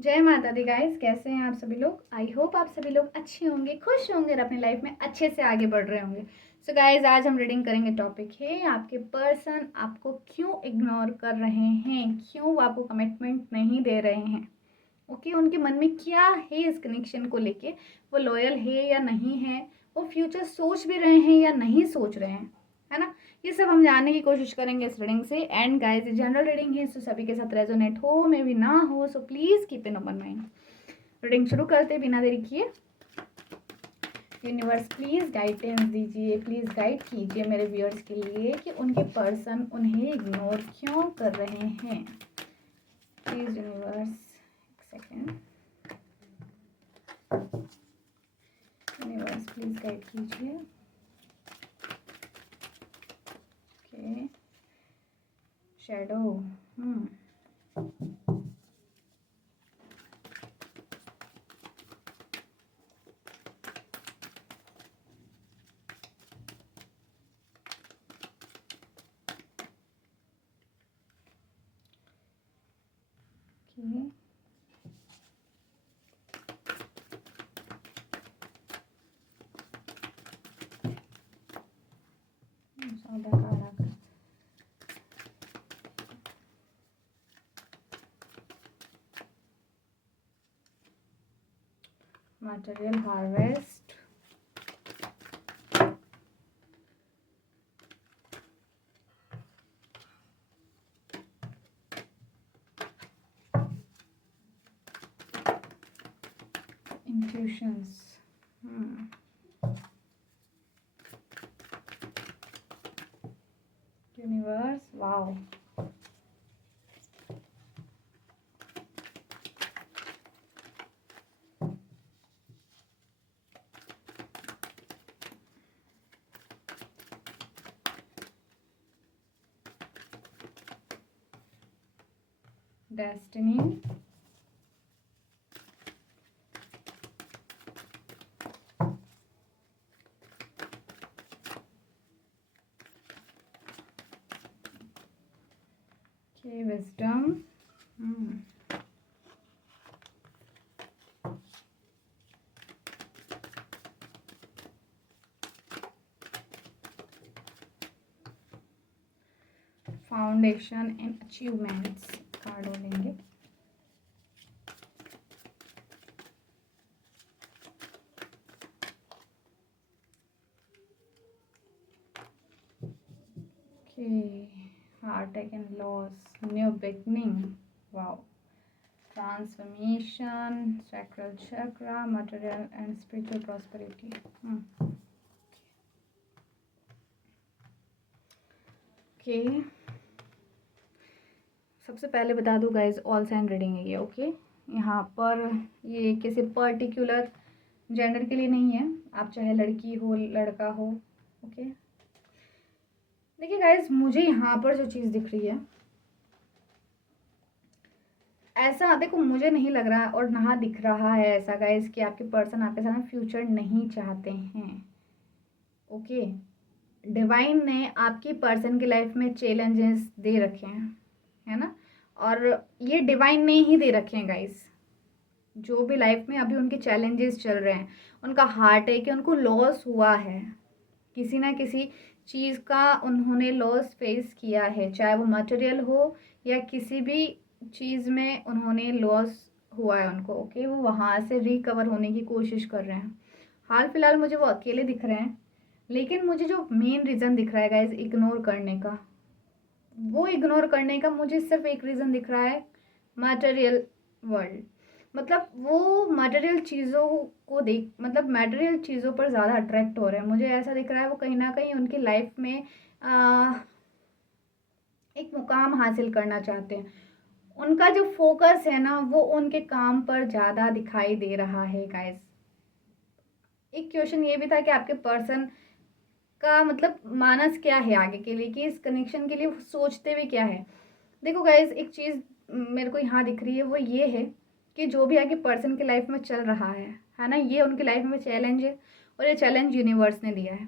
जय माता दी गाइस, कैसे हैं आप सभी लोग। आई होप आप सभी लोग अच्छे होंगे, खुश होंगे और अपनी लाइफ में अच्छे से आगे बढ़ रहे होंगे। सो गाइस, आज हम रीडिंग करेंगे। टॉपिक है आपके पर्सन आपको क्यों इग्नोर कर रहे हैं, क्यों वो आपको कमिटमेंट नहीं दे रहे हैं। ओके, उनके मन में क्या है इस कनेक्शन को लेके, वो लॉयल है या नहीं है, वो फ्यूचर सोच भी रहे हैं या नहीं सोच रहे हैं, है ना। ये सब हम जानने की कोशिश करेंगे इस रीडिंग से। एंड गाइस, ये जनरल रीडिंग है, तो सभी के साथ रेजोनेट हो मे भी ना हो, so please keep in open mind. Reading शुरू करते बिना देरी किए। यूनिवर्स प्लीज़ गाइडेंस दीजिए, प्लीज़ गाइड कीजिए मेरे व्यूअर्स के लिए कि उनके पर्सन उन्हें इग्नोर क्यों कर रहे हैं। प्लीज़ यूनिवर्स, एक सेकेंड। यूनिवर्स प्लीज़ गाइड कीजिए। Okay, shadow. ओके, सादा काड़ा। Material harvest, intuitions. Universe, wow. Destiny, okay, wisdom, foundation and achievements card लेंगे। Heartache and loss, new beginning, wow. Transformation, sacral chakra, material and spiritual prosperity. Okay, सबसे पहले बता दूँ guys, all sign reading है ये। Okay, यहाँ पर ये किसी पर्टिकुलर जेंडर के लिए नहीं है, आप चाहे लड़की हो लड़का हो। ओके, देखिए गाइज, मुझे यहाँ पर जो चीज़ दिख रही है, ऐसा देखो मुझे नहीं लग रहा और ना दिख रहा है ऐसा गाइज कि आपके पर्सन आपके साथ फ्यूचर नहीं चाहते हैं। ओके, डिवाइन ने आपकी पर्सन की लाइफ में चैलेंजेस दे रखे हैं, है ना। और ये डिवाइन ने ही दे रखे हैं गाइज। जो भी लाइफ में अभी उनके चैलेंजेस चल रहे हैं, उनका हार्ट है कि उनको लॉस हुआ है, किसी ना किसी चीज़ का उन्होंने लॉस फेस किया है, चाहे वो मटेरियल हो या किसी भी चीज़ में उन्होंने लॉस हुआ है उनको। ओके, वो वहाँ से रिकवर होने की कोशिश कर रहे हैं। हाल फिलहाल मुझे वो अकेले दिख रहे हैं, लेकिन मुझे जो मेन रीज़न दिख रहा है गाइज इग्नोर करने का, वो इग्नोर करने का मुझे सिर्फ एक रीज़न दिख रहा है, मटेरियल वर्ल्ड। मतलब वो मटेरियल चीज़ों को देख, मतलब मटेरियल चीज़ों पर ज़्यादा अट्रैक्ट हो रहे हैं। मुझे ऐसा दिख रहा है वो कहीं ना कहीं उनकी लाइफ में एक मुकाम हासिल करना चाहते हैं। उनका जो फोकस है ना, वो उनके काम पर ज़्यादा दिखाई दे रहा है गाइस। एक क्वेश्चन ये भी था कि आपके पर्सन का मतलब मानस क्या है आगे के लिए, कि इस कनेक्शन के लिए सोचते भी क्या है। देखो गाइज, एक चीज़ मेरे को यहाँ दिख रही है, वो ये है कि जो भी आगे पर्सन की लाइफ में चल रहा है ना, ये उनकी लाइफ में चैलेंज है और ये चैलेंज यूनिवर्स ने दिया है।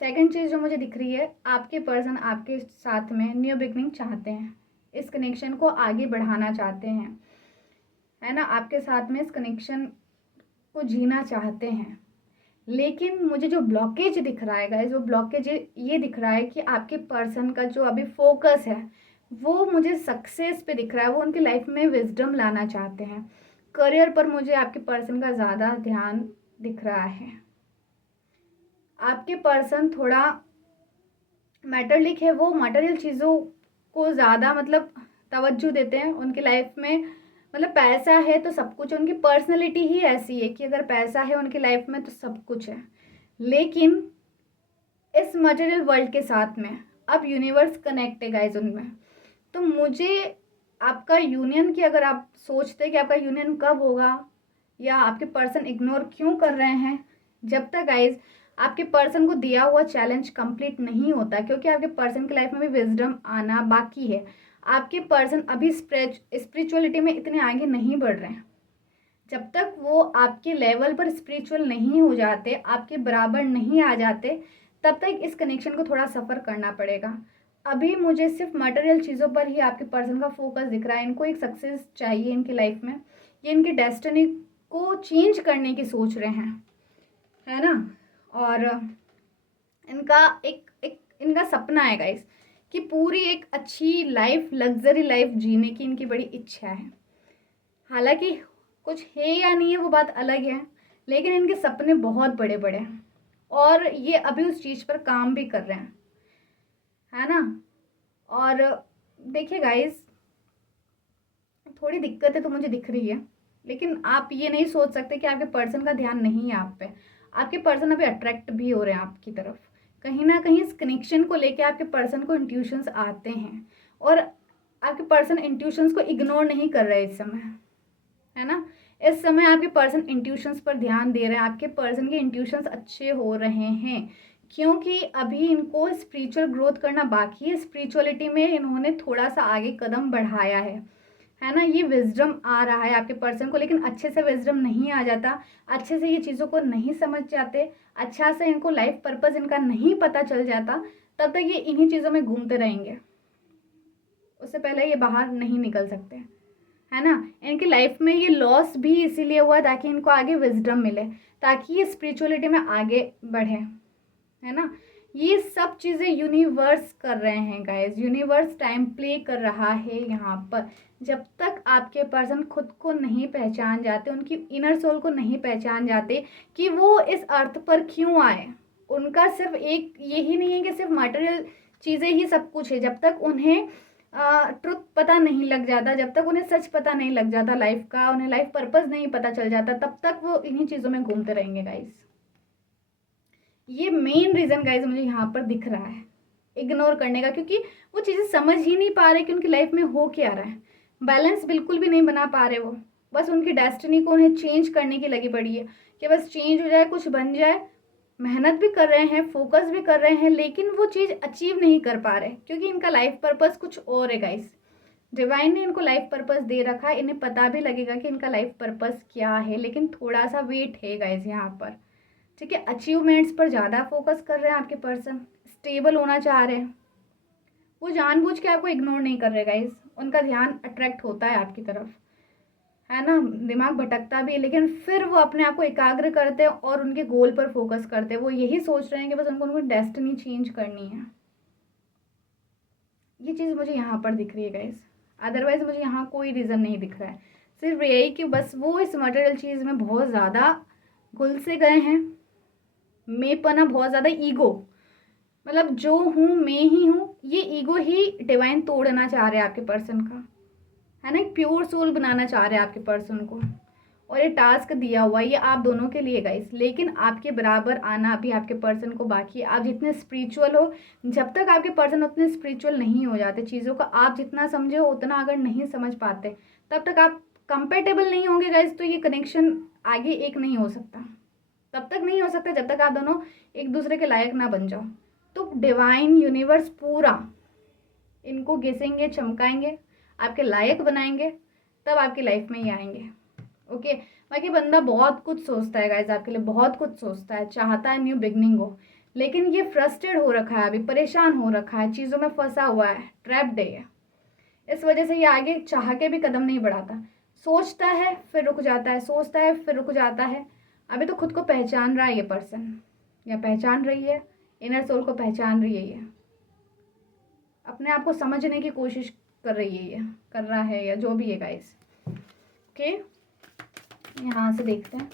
सेकंड चीज़ जो मुझे दिख रही है, आपके पर्सन आपके साथ में न्यू बिगनिंग चाहते हैं, इस कनेक्शन को आगे बढ़ाना चाहते हैं, है ना, आपके साथ में इस कनेक्शन को जीना चाहते हैं। लेकिन मुझे जो ब्लॉकेज दिख रहा है गाइस, वो ब्लॉकेज ये दिख रहा है कि आपके पर्सन का जो अभी फोकस है वो मुझे सक्सेस पे दिख रहा है। वो उनकी लाइफ में विजडम लाना चाहते हैं। करियर पर मुझे आपके पर्सन का ज़्यादा ध्यान दिख रहा है। आपके पर्सन थोड़ा मैटरलिक है, वो मटेरियल चीज़ों को ज़्यादा मतलब तवज्जो देते हैं उनकी लाइफ में। मतलब पैसा है तो सब कुछ, उनकी पर्सनैलिटी ही ऐसी है कि अगर पैसा है उनकी लाइफ में तो सब कुछ है। लेकिन इस मटेरियल वर्ल्ड के साथ में अब यूनिवर्स कनेक्ट है गाइज उनमें। तो मुझे आपका यूनियन की, अगर आप सोचते कि आपका यूनियन कब होगा या आपके पर्सन इग्नोर क्यों कर रहे हैं, जब तक गाइज आपके पर्सन को दिया हुआ चैलेंज कंप्लीट नहीं होता, क्योंकि आपके पर्सन की लाइफ में भी विजडम आना बाकी है। आपके पर्सन अभी स्पिरिचुअलिटी में इतने आगे नहीं बढ़ रहे हैं। जब तक वो आपके लेवल पर स्पिरिचुअल नहीं हो जाते, आपके बराबर नहीं आ जाते, तब तक इस कनेक्शन को थोड़ा सफ़र करना पड़ेगा। अभी मुझे सिर्फ मटेरियल चीज़ों पर ही आपके पर्सन का फोकस दिख रहा है। इनको एक सक्सेस चाहिए इनकी लाइफ में, ये इनकी डेस्टिनी को चेंज करने की सोच रहे हैं, है ना। और इनका एक इनका सपना है गाइस कि पूरी एक अच्छी लाइफ, लग्जरी लाइफ जीने की इनकी बड़ी इच्छा है। हालांकि कुछ है या नहीं है वो बात अलग है, लेकिन इनके सपने बहुत बड़े बड़े हैं और ये अभी उस चीज़ पर काम भी कर रहे हैं, है ना। और देखिए गाइस, थोड़ी दिक्कतें तो मुझे दिख रही है, लेकिन आप ये नहीं सोच सकते कि आपके पर्सन का ध्यान नहीं है आप पे। आपके पर्सन अभी अट्रैक्ट भी हो रहे हैं आपकी तरफ। कहीं ना कहीं इस कनेक्शन को लेके आपके पर्सन को इंट्यूशंस आते हैं और आपके पर्सन इंट्यूशंस को इग्नोर नहीं कर रहे इस समय, है ना। इस समय आपके पर्सन इंट्यूशंस पर ध्यान दे रहे हैं। आपके पर्सन के इंट्यूशंस अच्छे हो रहे हैं क्योंकि अभी इनको स्पिरिचुअल ग्रोथ करना बाकी है। स्पिरिचुअलिटी में इन्होंने थोड़ा सा आगे कदम बढ़ाया है ना। ये विजडम आ रहा है आपके पर्सन को, लेकिन अच्छे से विजडम नहीं आ जाता, अच्छे से ये चीज़ों को नहीं समझ जाते, अच्छा से इनको लाइफ पर्पस इनका नहीं पता चल जाता, तब तक ये इन्हीं चीज़ों में घूमते रहेंगे। उससे पहले ये बाहर नहीं निकल सकते, है ना। इनकी लाइफ में ये लॉस भी इसीलिए हुआ ताकि इनको आगे विजडम मिले, ताकि ये स्पिरिचुअलिटी में आगे बढ़े, है ना। ये सब चीज़ें यूनिवर्स कर रहे हैं गाइस। यूनिवर्स टाइम प्ले कर रहा है यहाँ पर। जब तक आपके पर्सन खुद को नहीं पहचान जाते, उनकी इनर सोल को नहीं पहचान जाते कि वो इस अर्थ पर क्यों आए, उनका सिर्फ एक यही नहीं है कि सिर्फ मटेरियल चीज़ें ही सब कुछ है। जब तक उन्हें ट्रुथ पता नहीं लग जाता, जब तक उन्हें सच पता नहीं लग जाता लाइफ का, उन्हें लाइफ पर्पस नहीं पता चल जाता, तब तक वो इन्हीं चीज़ों में घूमते रहेंगे गाइस। ये मेन रीज़न गाइज मुझे यहाँ पर दिख रहा है इग्नोर करने का, क्योंकि वो चीज़ें समझ ही नहीं पा रहे कि उनकी लाइफ में हो क्या रहा है। बैलेंस बिल्कुल भी नहीं बना पा रहे वो। बस उनकी डेस्टिनी को उन्हें चेंज करने की लगी पड़ी है कि बस चेंज हो जाए, कुछ बन जाए। मेहनत भी कर रहे हैं, फोकस भी कर रहे हैं, लेकिन वो चीज़ अचीव नहीं कर पा रहे क्योंकि इनका लाइफ पर्पस कुछ और है गाइस। डिवाइन ने इनको लाइफ पर्पस दे रखा है, इन्हें पता भी लगेगा कि इनका लाइफ पर्पस क्या है, लेकिन थोड़ा सा वेट है गाइस यहाँ पर। ठीक है, अचीवमेंट्स पर ज़्यादा फोकस कर रहे हैं आपके पर्सन, स्टेबल होना चाह रहे हैं। वो जानबूझ के आपको इग्नोर नहीं कर रहे गाइस, उनका ध्यान अट्रैक्ट होता है आपकी तरफ, है ना। दिमाग भटकता भी है, लेकिन फिर वो अपने आप को एकाग्र करते हैं और उनके गोल पर फोकस करते हैं। वो यही सोच रहे हैं कि बस उनको उनकी डेस्टिनी चेंज करनी है। ये चीज़ मुझे यहाँ पर दिख रही है गाइस। अदरवाइज मुझे यहाँ कोई रीज़न नहीं दिख रहा है, सिर्फ यही कि बस वो इस मटेरियल चीज़ में बहुत ज़्यादा घुल से गए हैं। मेपना, बहुत ज़्यादा ईगो, मतलब जो हूँ मैं ही हूँ, ये ईगो ही डिवाइन तोड़ना चाह रहे हैं आपके पर्सन का, है ना। एक प्योर सोल बनाना चाह रहे हैं आपके पर्सन को, और ये टास्क दिया हुआ ये आप दोनों के लिए गाइस। लेकिन आपके बराबर आना अभी आपके पर्सन को बाकी है। आप जितने स्पिरिचुअल हो, जब तक आपके पर्सन उतने स्पिरिचुअल नहीं हो जाते, चीज़ों का आप जितना समझे हो उतना अगर नहीं समझ पाते, तब तक आप कंपेटेबल नहीं होंगे गाइस। तो ये कनेक्शन आगे एक नहीं हो सकता, तब तक नहीं हो सकता जब तक आप दोनों एक दूसरे के लायक ना बन जाओ। तो डिवाइन यूनिवर्स पूरा इनको घिसेंगे, चमकाएंगे, आपके लायक बनाएंगे, तब आपकी लाइफ में ही आएंगे। ओके। बाकी बंदा बहुत कुछ सोचता है गाइज आपके लिए, बहुत कुछ सोचता है, चाहता है न्यू बिगनिंग हो, लेकिन ये फ्रस्ट्रेट हो रखा है, अभी परेशान हो रखा है, चीज़ों में फंसा हुआ है, ट्रैप्ड है। इस वजह से ये आगे चाह के भी कदम नहीं बढ़ाता। सोचता है फिर रुक जाता है, सोचता है फिर रुक जाता है। अभी तो खुद को पहचान रहा है ये पर्सन, या पहचान रही है, इनर सोल को पहचान रही है ये, अपने आप को समझने की कोशिश कर रही है, ये कर रहा है या जो भी है गाइस। ओके, यहाँ से देखते हैं।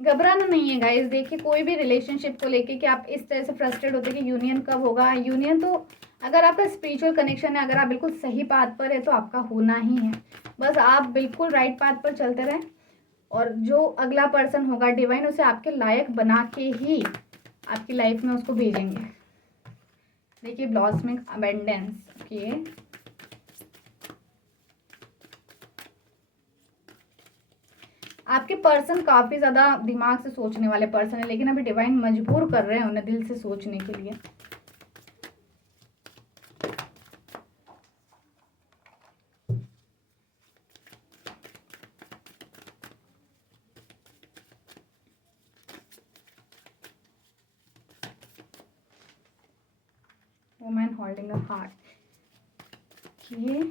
घबराना नहीं है गाइस। देखिए कोई भी रिलेशनशिप को लेके कि आप इस तरह से फ्रस्ट्रेट होते कि यूनियन कब होगा, यूनियन तो अगर आपका स्पिरिचुअल कनेक्शन है, अगर आप बिल्कुल सही पाथ पर है तो आपका होना ही है। बस आप बिल्कुल राइट पाथ पर चलते रहें और जो अगला पर्सन होगा डिवाइन उसे आपके लायक बना के ही आपकी लाइफ में उसको भेजेंगे। देखिए ब्लॉसमिंग अबेंडेंस। ओके, आपके पर्सन काफ़ी ज़्यादा दिमाग से सोचने वाले पर्सन है, लेकिन अभी डिवाइन मजबूर कर रहे हैं उन्हें दिल से सोचने के लिए। Woman holding a heart. ये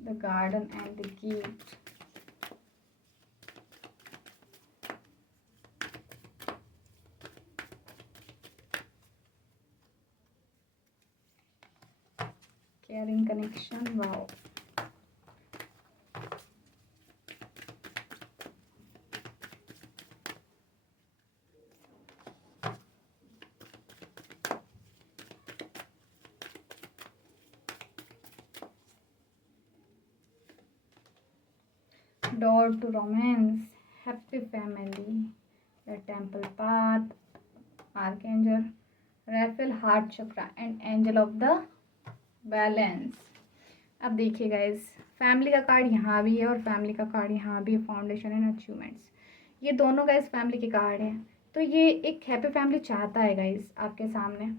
the garden and the gate. Caring connection. Wow. Door to romance, happy family, the temple path, archangel, Raphael heart chakra and angel of the balance. अब देखिए गाइस, फैमिली का card यहाँ भी है और family का card यहाँ भी है, फाउंडेशन एंड अचीवमेंट्स। ये दोनों गाइस फैमिली के कार्ड हैं। तो ये एक हैप्पी फैमिली चाहता है गाइस आपके सामने,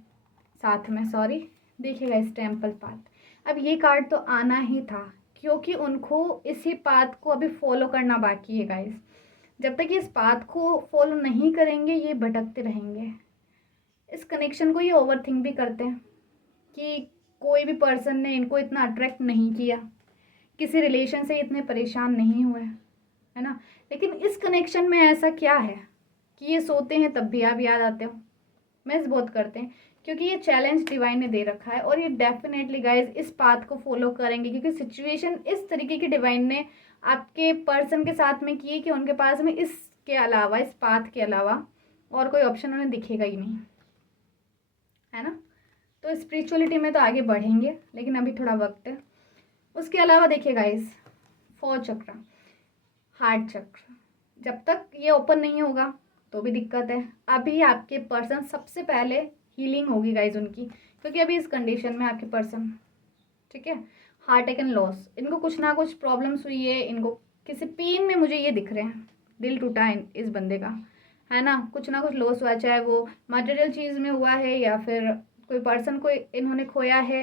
साथ में। सॉरी, देखिए गाइस टेम्पल पाथ। अब ये कार्ड तो आना ही था क्योंकि उनको इसी पाथ को अभी फॉलो करना बाकी है गाइस। जब तक ये इस पाथ को फॉलो नहीं करेंगे ये भटकते रहेंगे। इस कनेक्शन को ये ओवरथिंक भी करते हैं कि कोई भी पर्सन ने इनको इतना अट्रैक्ट नहीं किया, किसी रिलेशन से इतने परेशान नहीं हुए, है ना। लेकिन इस कनेक्शन में ऐसा क्या है कि ये सोते हैं तब भी आप याद आते हो, मिस बहुत करते हैं, क्योंकि ये चैलेंज डिवाइन ने दे रखा है और ये डेफिनेटली गाइज इस पाथ को फॉलो करेंगे क्योंकि सिचुएशन इस तरीके की डिवाइन ने आपके पर्सन के साथ में की है कि उनके पास में इसके अलावा, इस पाथ के अलावा और कोई ऑप्शन उन्हें दिखेगा ही नहीं, है ना। तो स्पिरिचुअलिटी में तो आगे बढ़ेंगे लेकिन अभी थोड़ा वक्त है। उसके अलावा देखिए गाइज, 4 चक्र, हार्ट चक्र, जब तक ये ओपन नहीं होगा तो भी दिक्कत है। अभी आपके पर्सन सबसे पहले हीलिंग होगी गाइज उनकी, क्योंकि अभी इस कंडीशन में आपके पर्सन, ठीक है, हार्ट अटैक एंड लॉस, इनको कुछ ना कुछ प्रॉब्लम्स हुई है, इनको किसी पेन में मुझे ये दिख रहे हैं, दिल टूटा है इस बंदे का, है ना। कुछ ना कुछ लॉस हुआ, चाहे वो मटेरियल चीज़ में हुआ है या फिर कोई पर्सन को इन्होंने खोया है,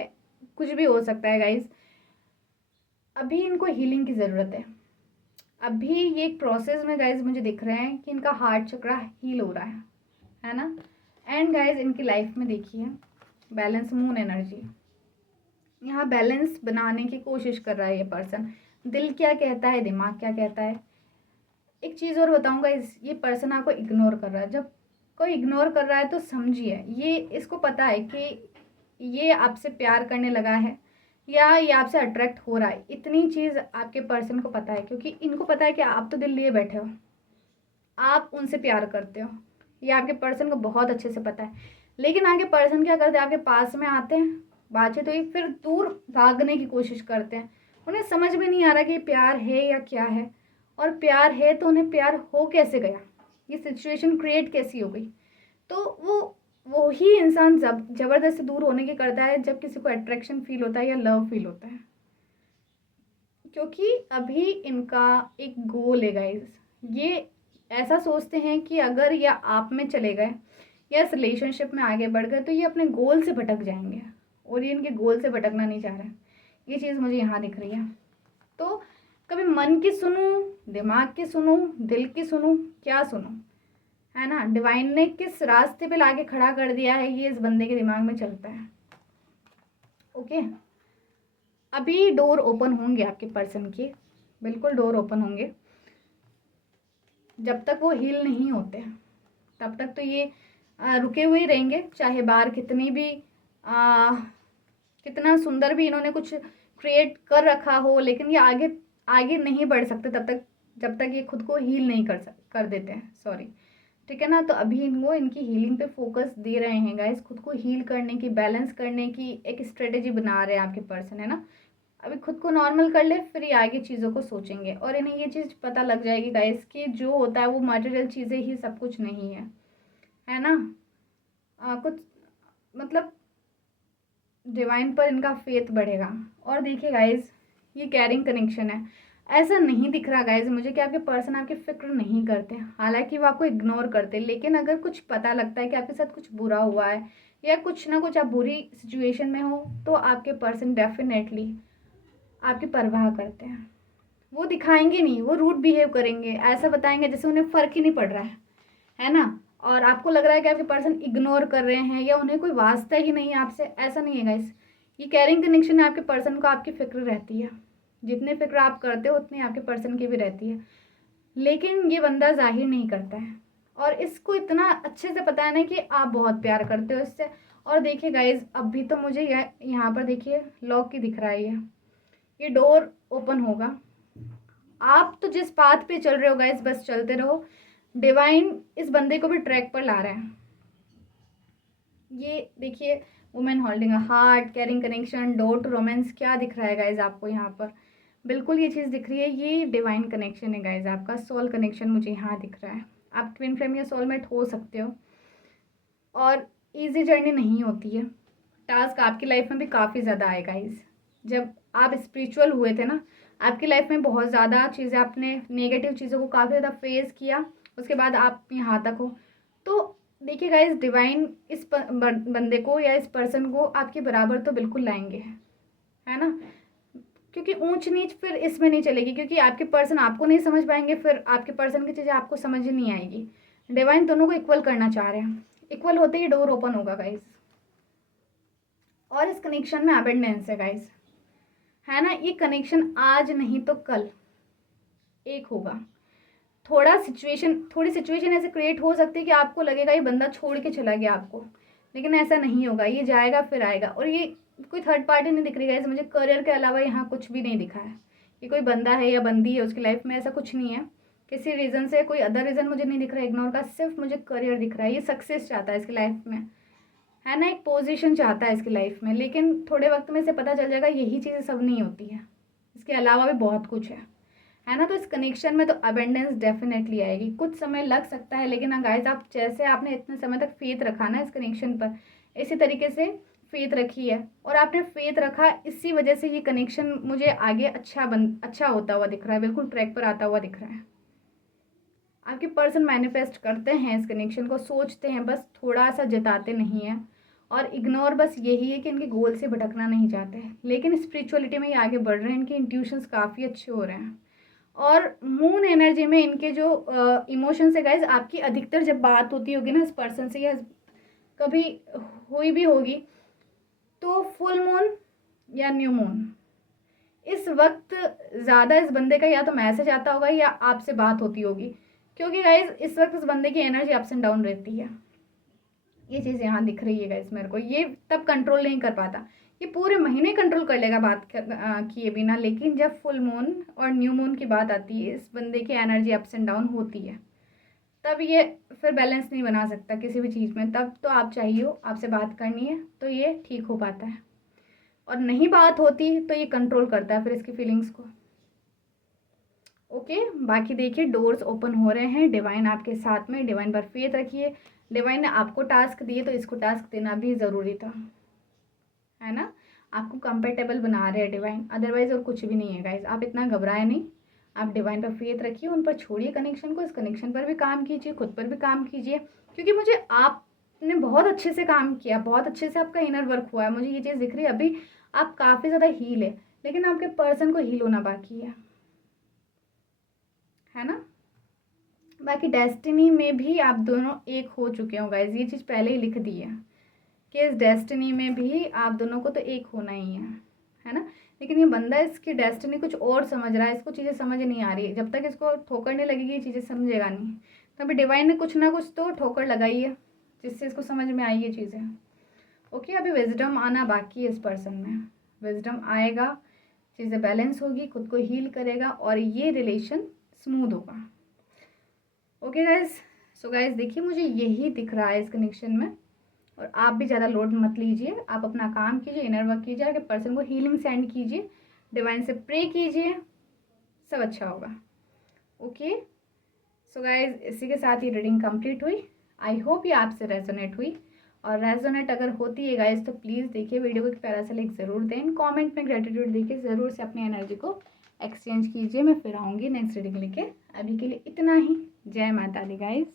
कुछ भी हो सकता है गाइज। अभी इनको हीलिंग की ज़रूरत है। अभी ये एक प्रोसेस में गाइज मुझे दिख रहे हैं कि इनका हार्ट चक्रा हील हो रहा है ना। एंड गाइज इनकी लाइफ में देखिए बैलेंस, मून एनर्जी, यहाँ बैलेंस बनाने की कोशिश कर रहा है ये पर्सन। दिल क्या कहता है, दिमाग क्या कहता है। एक चीज़ और बताऊँगा, ये पर्सन आपको इग्नोर कर रहा है। जब कोई इग्नोर कर रहा है तो समझिए ये, इसको पता है कि ये आपसे प्यार करने लगा है या ये आपसे अट्रैक्ट हो रहा है। इतनी चीज़ आपके पर्सन को पता है क्योंकि इनको पता है कि आप तो दिल लिए बैठे हो, आप उनसे प्यार करते हो, ये आपके पर्सन को बहुत अच्छे से पता है। लेकिन आगे पर्सन क्या करते हैं, आपके पास में आते हैं, बातचीत हुई, फिर दूर भागने की कोशिश करते हैं। उन्हें समझ में नहीं आ रहा कि प्यार है या क्या है, और प्यार है तो उन्हें प्यार हो कैसे गया, ये सिचुएशन क्रिएट कैसी हो गई। तो वो ही इंसान जब ज़बरदस्ती दूर होने की करता है जब किसी को अट्रैक्शन फील होता है या लव फील होता है, क्योंकि अभी इनका एक गोल है गाइस। ये ऐसा सोचते हैं कि अगर ये आप में चले गए या इस रिलेशनशिप में आगे बढ़ गए तो ये अपने गोल से भटक जाएंगे, और ये इनके गोल से भटकना नहीं चाह रहे। ये चीज़ मुझे यहाँ दिख रही है। तो कभी मन की सुनूं, दिमाग की सुनूं, दिल की सुनूं, क्या सुनूं, है ना। डिवाइन ने किस रास्ते पे लाके खड़ा कर दिया है ये इस बंदे के दिमाग में चलता है। ओके, अभी डोर ओपन होंगे आपके पर्सन के, बिल्कुल डोर ओपन होंगे। जब तक वो हील नहीं होते तब तक तो ये रुके हुए ही रहेंगे, चाहे बाहर कितनी भी कितना सुंदर भी इन्होंने कुछ क्रिएट कर रखा हो, लेकिन ये आगे आगे नहीं बढ़ सकते तब तक जब तक ये खुद को हील नहीं कर देते हैं। सॉरी, ठीक है ना। तो अभी वो इनकी हीलिंग पे फोकस दे रहे हैं गाइस, खुद को हील करने की, बैलेंस करने की एक स्ट्रेटेजी बना रहे हैं आपके पर्सन, है ना। अभी खुद को नॉर्मल कर ले, फिर ये आगे चीज़ों को सोचेंगे और इन्हें ये चीज़ पता लग जाएगी गाइस कि जो होता है वो मटेरियल चीज़ें ही सब कुछ नहीं है ना। कुछ मतलब डिवाइन पर इनका फेथ बढ़ेगा। और देखिए गाइज, ये कैरिंग कनेक्शन है। ऐसा नहीं दिख रहा गाइज मुझे कि आपके पर्सन आपकी फिक्र नहीं करते, हालांकि वो आपको इग्नोर करते, लेकिन अगर कुछ पता लगता है कि आपके साथ कुछ बुरा हुआ है या कुछ ना कुछ आप बुरी सिचुएशन में हो, तो आपके पर्सन डेफिनेटली आपकी परवाह करते हैं। वो दिखाएंगे नहीं, वो रूड बिहेव करेंगे, ऐसा बताएंगे जैसे उन्हें फ़र्क ही नहीं पड़ रहा है ना। और आपको लग रहा है कि आपके पर्सन इग्नोर कर रहे हैं या उन्हें कोई वास्ता ही नहीं है आपसे, ऐसा नहीं है गाइस। ये कैरिंग कनेक्शन है, आपके पर्सन को आपकी फ़िक्र रहती है, जितनी फ़िक्र आप करते हो उतनी आपके पर्सन की भी रहती है, लेकिन ये बंदा जाहिर नहीं करता है। और इसको इतना अच्छे से पता है ना कि आप बहुत प्यार करते हो इससे। और देखिए गाइज, अभी तो मुझे यहाँ पर देखिए लॉक की दिख रहा है, ये डोर ओपन होगा। आप तो जिस पाथ पे चल रहे हो गाइस बस चलते रहो, डिवाइन इस बंदे को भी ट्रैक पर ला रहा है। ये देखिए, women holding a heart, carrying connection, door to romance, क्या दिख रहा है गाइज आपको यहाँ पर? बिल्कुल ये चीज़ दिख रही है, ये डिवाइन कनेक्शन है गाइज, आपका सोल कनेक्शन मुझे यहाँ दिख रहा है। आप ट्विन फ्लेम या सोलमेट हो सकते हो, और ईजी जर्नी नहीं होती है। टास्क आपकी लाइफ में भी काफ़ी ज़्यादा आए गाइज। जब आप स्पिरिचुअल हुए थे ना, आपकी लाइफ में बहुत ज़्यादा चीज़ें, आपने नेगेटिव चीज़ों को काफ़ी ज़्यादा फेस किया, उसके बाद आप यहाँ तक हो। तो देखिए गाइज, डिवाइन इस बंदे को या इस पर्सन को आपके बराबर तो बिल्कुल लाएंगे, है ना। क्योंकि ऊंच नीच फिर इसमें नहीं चलेगी, क्योंकि आपके पर्सन आपको नहीं समझ पाएंगे, फिर आपके पर्सन की चीज़ें आपको समझ नहीं आएगी। डिवाइन दोनों को इक्वल करना चाह रहे हैं, इक्वल होते ही डोर ओपन होगा गाइज। और इस कनेक्शन में अबेंडेंस है गाइज, है ना। ये कनेक्शन आज नहीं तो कल एक होगा। थोड़ी सिचुएशन ऐसे क्रिएट हो सकती है कि आपको लगेगा ये बंदा छोड़ के चला गया आपको, लेकिन ऐसा नहीं होगा, ये जाएगा फिर आएगा। और ये कोई थर्ड पार्टी नहीं दिख रही है, मुझे करियर के अलावा यहाँ कुछ भी नहीं दिखा है। ये कोई बंदा है या बंदी है उसकी लाइफ में, ऐसा कुछ नहीं है। किसी रीज़न से कोई अदर रीज़न मुझे नहीं दिख रहा है इग्नोर का, सिर्फ मुझे करियर दिख रहा है। ये सक्सेस चाहता है इसकी लाइफ में, है ना, एक पोजीशन चाहता है इसकी लाइफ में, लेकिन थोड़े वक्त में इसे पता चल जाएगा यही चीज़ें सब नहीं होती है, इसके अलावा भी बहुत कुछ है ना। तो इस कनेक्शन में तो अबेंडेंस डेफिनेटली आएगी, कुछ समय लग सकता है, लेकिन गाइस आप जैसे आपने इतने समय तक फेथ रखा ना इस कनेक्शन पर, इसी तरीके से फेथ रखी है और आपने फेथ रखा, इसी वजह से ये कनेक्शन मुझे आगे अच्छा होता हुआ दिख रहा है, बिल्कुल ट्रैक पर आता हुआ दिख रहा है। आपके पर्सन मैनिफेस्ट करते हैं इस कनेक्शन को, सोचते हैं, बस थोड़ा सा जताते नहीं हैं। और इग्नोर बस यही है कि इनके गोल से भटकना नहीं चाहते, लेकिन स्पिरिचुअलिटी में ये आगे बढ़ रहे हैं, इनके इंट्यूशंस काफ़ी अच्छे हो रहे हैं। और मून एनर्जी में इनके जो इमोशंस है गाइज, आपकी अधिकतर जब बात होती होगी ना इस पर्सन से, या कभी हुई भी होगी, तो फुल मून या न्यू मून, इस वक्त ज़्यादा इस बंदे का या तो मैसेज आता होगा या आपसे बात होती होगी, क्योंकि गाइज इस वक्त इस बंदे की एनर्जी अप्स एंड डाउन रहती है। ये चीज़ यहाँ दिख रही है गाइज मेरे को, ये तब कंट्रोल नहीं कर पाता, ये पूरे महीने कंट्रोल कर लेगा बात किए बिना, लेकिन जब फुल मून और न्यू मून की बात आती है, इस बंदे की एनर्जी अप्स एंड डाउन होती है, तब ये फिर बैलेंस नहीं बना सकता किसी भी चीज़ में। तब तो आप चाहिए हो, आपसे बात करनी है तो ये ठीक हो पाता है, और नहीं बात होती तो ये कंट्रोल करता है फिर इसकी फीलिंग्स को। ओके, बाकी देखिए डोर्स ओपन हो रहे हैं, डिवाइन आपके साथ में, डिवाइन पर फेथ रखिए। डिवाइन ने आपको टास्क दिए तो इसको टास्क देना भी ज़रूरी था, है ना। आपको कंफर्टेबल बना रहे हैं डिवाइन, अदरवाइज और कुछ भी नहीं है गाइज। आप इतना घबराए नहीं, आप डिवाइन पर फेथ रखिए, उन पर छोड़िए कनेक्शन को, इस कनेक्शन पर भी काम कीजिए, खुद पर भी काम कीजिए, क्योंकि मुझे आपने बहुत अच्छे से काम किया, बहुत अच्छे से आपका इनर वर्क हुआ है, मुझे ये चीज़ दिख रही है। अभी आप काफ़ी ज़्यादा हील है, लेकिन आपके पर्सन को हील होना बाकी है ना। बाकी डेस्टिनी में भी आप दोनों एक हो चुके हो गाइज, ये चीज़ पहले ही लिख दी है कि इस डेस्टिनी में भी आप दोनों को तो एक होना ही है ना। लेकिन ये बंदा इसकी डेस्टिनी कुछ और समझ रहा है, इसको चीज़ें समझ नहीं आ रही है। जब तक इसको ठोकर नहीं लगेगी ये चीज़ें समझेगा नहीं। तो अभी डिवाइन ने कुछ ना कुछ तो ठोकर लगाई है जिससे इसको समझ में आई ये चीज़ें। ओके, अभी विजडम आना बाकी है इस पर्सन में। विजडम आएगा, चीज़ें बैलेंस होगी, खुद को हील करेगा और ये रिलेशन स्मूथ होगा। ओके गाइज, सो गाइज देखिए मुझे यही दिख रहा है इस कनेक्शन में। और आप भी ज़्यादा लोड मत लीजिए, आप अपना काम कीजिए, इनर वर्क कीजिए, कि पर्सन को हीलिंग सेंड कीजिए, डिवाइन से प्रे कीजिए, सब अच्छा होगा। ओके, सो गाइज इसी के साथ ये रीडिंग कंप्लीट हुई। आई होप ये आपसे रेजोनेट हुई, और रेजोनेट अगर होती है गाइज तो प्लीज़ देखिए वीडियो को एक प्यारा सा लाइक ज़रूर दें, कमेंट में ग्रेटिट्यूड देखिए, ज़रूर से अपनी एनर्जी को एक्सचेंज कीजिए। मैं फिर आऊँगी नेक्स्ट रीडिंग लेके। अभी के लिए इतना ही। जय माता दी गाइज।